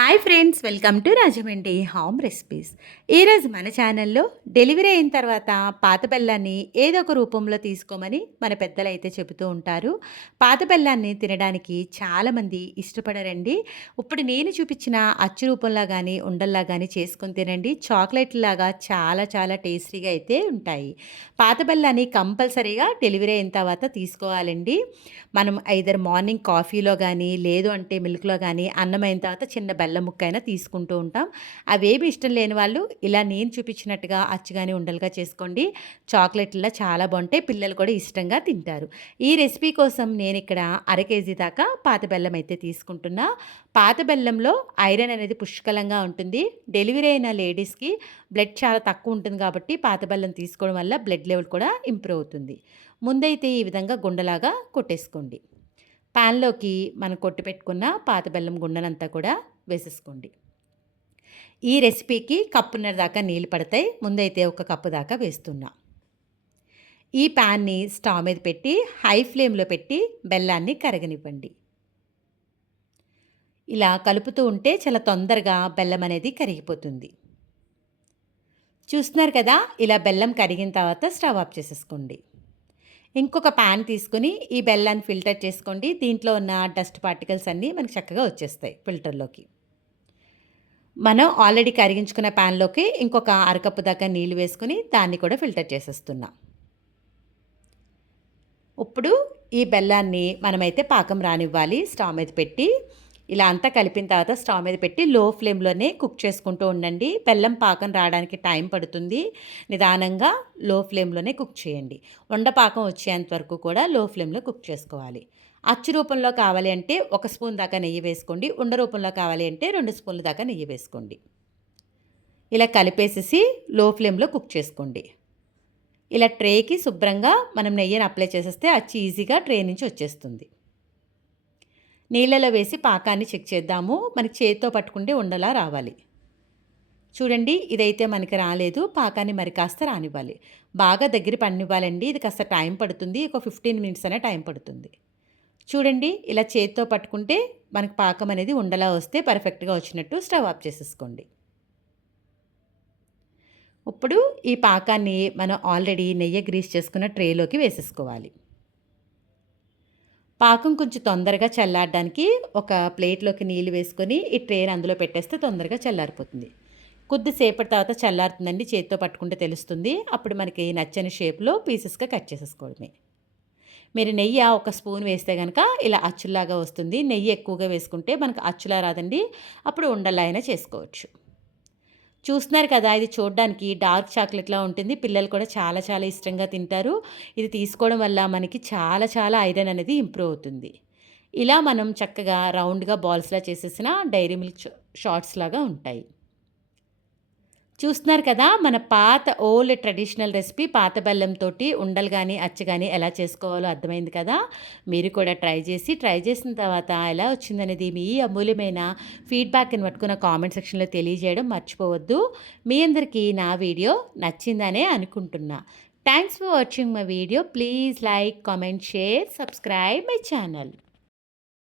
Hi friends welcome to Rajahmundry home recipes ఈరోజు మన ఛానల్లో డెలివరీ అయిన తర్వాత పాత బెల్లాన్ని ఏదో ఒక రూపంలో తీసుకోమని మన పెద్దలు అయితే చెబుతూ ఉంటారు. పాత బెల్లాన్ని తినడానికి చాలామంది ఇష్టపడరండి. ఇప్పుడు నేను చూపించిన అచ్చు రూపంలో కానీ ఉండల్లా కానీ చేసుకొని తినండి. చాక్లెట్ లాగా చాలా చాలా టేస్టీగా అయితే ఉంటాయి. పాత బెల్లాన్ని కంపల్సరీగా డెలివరీ అయిన తర్వాత తీసుకోవాలండి. మనం ఐదర్ మార్నింగ్ కాఫీలో కానీ లేదు అంటే మిల్క్లో కానీ అన్నం అయిన తర్వాత చిన్న బెల్లం ముక్క అయినా తీసుకుంటూ ఉంటాం. అవేమి ఇష్టం లేని వాళ్ళు ఇలా నేను చూపించినట్టుగా అచ్చుగాని ఉండలుగా చేసుకోండి. చాక్లెట్లలో చాలా బాగుంటాయి. పిల్లలు కూడా ఇష్టంగా తింటారు. ఈ రెసిపీ కోసం నేను ఇక్కడ అర కేజీ దాకా పాత బెల్లం అయితే తీసుకుంటున్నా. పాత బెల్లంలో ఐరన్ అనేది పుష్కలంగా ఉంటుంది. డెలివరీ అయిన లేడీస్కి బ్లడ్ చాలా తక్కువ ఉంటుంది కాబట్టి పాత బెల్లం తీసుకోవడం వల్ల బ్లడ్ లెవెల్ కూడా ఇంప్రూవ్ అవుతుంది. ముందైతే ఈ విధంగా గుండలాగా కొట్టేసుకోండి. ప్యాన్లోకి మనం కొట్టి పెట్టుకున్న పాత బెల్లం గుండనంతా కూడా వేసేసుకోండి. ఈ రెసిపీకి కప్పున్నర దాకా నీళ్ళు పడతాయి. ముందైతే ఒక కప్పు దాకా వేస్తున్నా. ఈ ప్యాన్ని స్టవ్ మీద పెట్టి హై ఫ్లేమ్లో పెట్టి బెల్లాన్ని కరగనివ్వండి. ఇలా కలుపుతూ ఉంటే చాలా తొందరగా బెల్లం అనేది కరిగిపోతుంది. చూస్తున్నారు కదా? ఇలా బెల్లం కరిగిన తర్వాత స్టవ్ ఆఫ్ చేసేసుకోండి. ఇంకొక ప్యాన్ తీసుకుని ఈ బెల్లాన్ని ఫిల్టర్ చేసుకోండి. దీంట్లో ఉన్న డస్ట్ పార్టికల్స్ అన్నీ మనకి చక్కగా వచ్చేస్తాయి ఫిల్టర్లోకి మనం ఆల్రెడీ కరిగించుకున్న ప్యాన్లోకి ఇంకొక అరకప్పు దాకా నీళ్ళు వేసుకుని దాన్ని కూడా ఫిల్టర్ చేసేస్తున్నాం. ఇప్పుడు ఈ బెల్లాన్ని మనమైతే పాకం రానివ్వాలి. స్టవ్ మీద పెట్టి ఇలా అంతా కలిపిన తర్వాత స్టవ్ మీద పెట్టి లో ఫ్లేమ్లోనే కుక్ చేసుకుంటూ ఉండండి. బెల్లం పాకం రావడానికి టైం పడుతుంది. నిదానంగా లో ఫ్లేమ్లోనే కుక్ చేయండి. వండపాకం వచ్చేంత వరకు కూడా లో ఫ్లేమ్లో కుక్ చేసుకోవాలి. అచ్చు రూపంలో కావాలి అంటే ఒక స్పూన్ దాకా నెయ్యి వేసుకోండి. ఉండ రూపంలో కావాలి అంటే రెండు స్పూన్ల దాకా నెయ్యి వేసుకోండి. ఇలా కలిపేసేసి లో ఫ్లేమ్లో కుక్ చేసుకోండి. ఇలా ట్రేకి శుభ్రంగా మనం నెయ్యిని అప్లై చేసేస్తే అచ్చి ఈజీగా ట్రే నుంచి వచ్చేస్తుంది. నీళ్ళలో వేసి పాకాన్ని చెక్ చేద్దాము. మనకి చేతితో పట్టుకుంటే ఉండలా రావాలి. చూడండి ఇదైతే మనకి రాలేదు. పాకాన్ని మరి కాస్త రానివ్వాలి. బాగా దగ్గర పన్నివ్వాలండి ఇది కాస్త టైం పడుతుంది. ఒక ఫిఫ్టీన్ మినిట్స్ అనే టైం పడుతుంది. చూడండి ఇలా చేతితో పట్టుకుంటే మనకి పాకం అనేది ఉండలా వస్తే పర్ఫెక్ట్గా వచ్చినట్టు స్టవ్ ఆఫ్ చేసేసుకోండి. ఇప్పుడు ఈ పాకాన్ని మనం ఆల్రెడీ నెయ్యి గ్రీస్ చేసుకున్న ట్రేలోకి వేసేసుకోవాలి. పాకం కొంచెం తొందరగా చల్లారడానికి ఒక ప్లేట్లోకి నీళ్ళు వేసుకొని ఈ ట్రైన్ అందులో పెట్టేస్తే తొందరగా చల్లారిపోతుంది. కొద్దిసేపటి తర్వాత చల్లారుతుందండి చేతితో పట్టుకుంటే తెలుస్తుంది. అప్పుడు మనకి నచ్చని షేప్లో పీసెస్గా కట్ చేసేసుకోవడమే. మీరు నెయ్యి ఒక స్పూన్ వేస్తే కనుక ఇలా అచ్చులాగా వస్తుంది. నెయ్యి ఎక్కువగా వేసుకుంటే మనకు అచ్చులా రాదండి. అప్పుడు ఉండలా చేసుకోవచ్చు. చూస్తున్నారు కదా ఇది చూడడానికి డార్క్ చాక్లెట్లా ఉంటుంది. పిల్లలు కూడా చాలా చాలా ఇష్టంగా తింటారు. ఇది తీసుకోవడం వల్ల మనకి చాలా చాలా ఐరన్ అనేది ఇంప్రూవ్ అవుతుంది. ఇలా మనం చక్కగా రౌండ్గా బాల్స్లా చేసేసిన డైరీ మిల్క్ షార్ట్స్ లాగా ఉంటాయి. చూస్తున్నారు కదా మన పాత ఓల్డ్ ట్రెడిషనల్ రెసిపీ పాత బెల్లంతో ఉండలు కానీ అచ్చ కానీ ఎలా చేసుకోవాలో అర్థమైంది కదా. మీరు కూడా ట్రై చేసి ట్రై చేసిన తర్వాత ఎలా వచ్చిందనేది మీ అమూల్యమైన ఫీడ్బ్యాక్ని పట్టుకున్న కామెంట్ సెక్షన్లో తెలియజేయడం మర్చిపోవద్దు. మీ అందరికీ నా వీడియో నచ్చిందనే అనుకుంటున్నా. Thanks for watching my video. Please like comment share subscribe my channel.